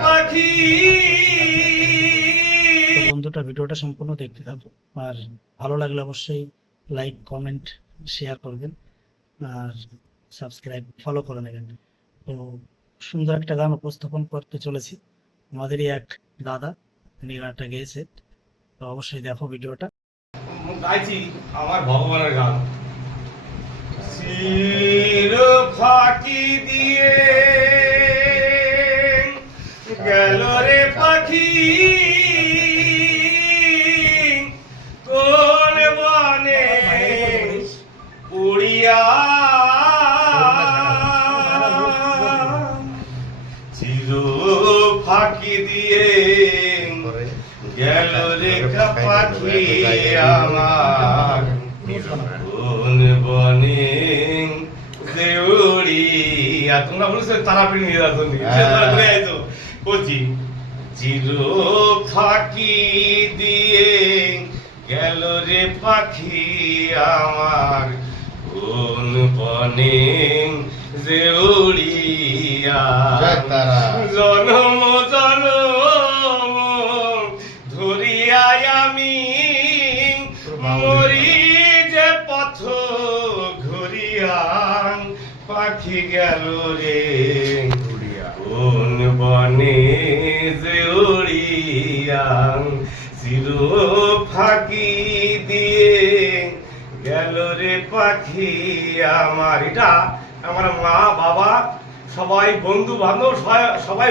পাখি। বন্ধুটা ভিডিওটা সম্পূর্ণ দেখতে থাকো, আর ভালো লাগলে অবশ্যই লাইক কমেন্ট শেয়ার করবেন, আর সাবস্ক্রাইব ফলো করে নেবেন। তো সুন্দর একটা গান উপস্থাপন করতে চলেছি, আমাদেরই এক দাদা, তিনি গানটা গেয়েছে। তো অবশ্যই দেখো ভিডিওটা। গাইছি আমার ভগবানের গান। চির ফাঁকি দিয়ে গেল রে পাখি, কোন বনে উড়িয়া। চির ফাঁকি দিয়ে গেল রে পাখি আমার, কোন বনে যে উড়িয়া। তোমরা বলছো তারাপীঠ নির্বাচন বলছি, চির ফাঁকি দিয়ে গেল রে পাখি আমার, কোন বনে যে উড়িয়া। জনম জনম ধরিয়াই আমি মরি যে পথ ঘুরিয়া, পাখি গেল রে কোন বনে যে উড়িয়া। চির ফাঁকি দিয়ে গেল রে পাখি আমার। এটা আমার মা বাবা সবাই, বন্ধু বান্ধব সবাই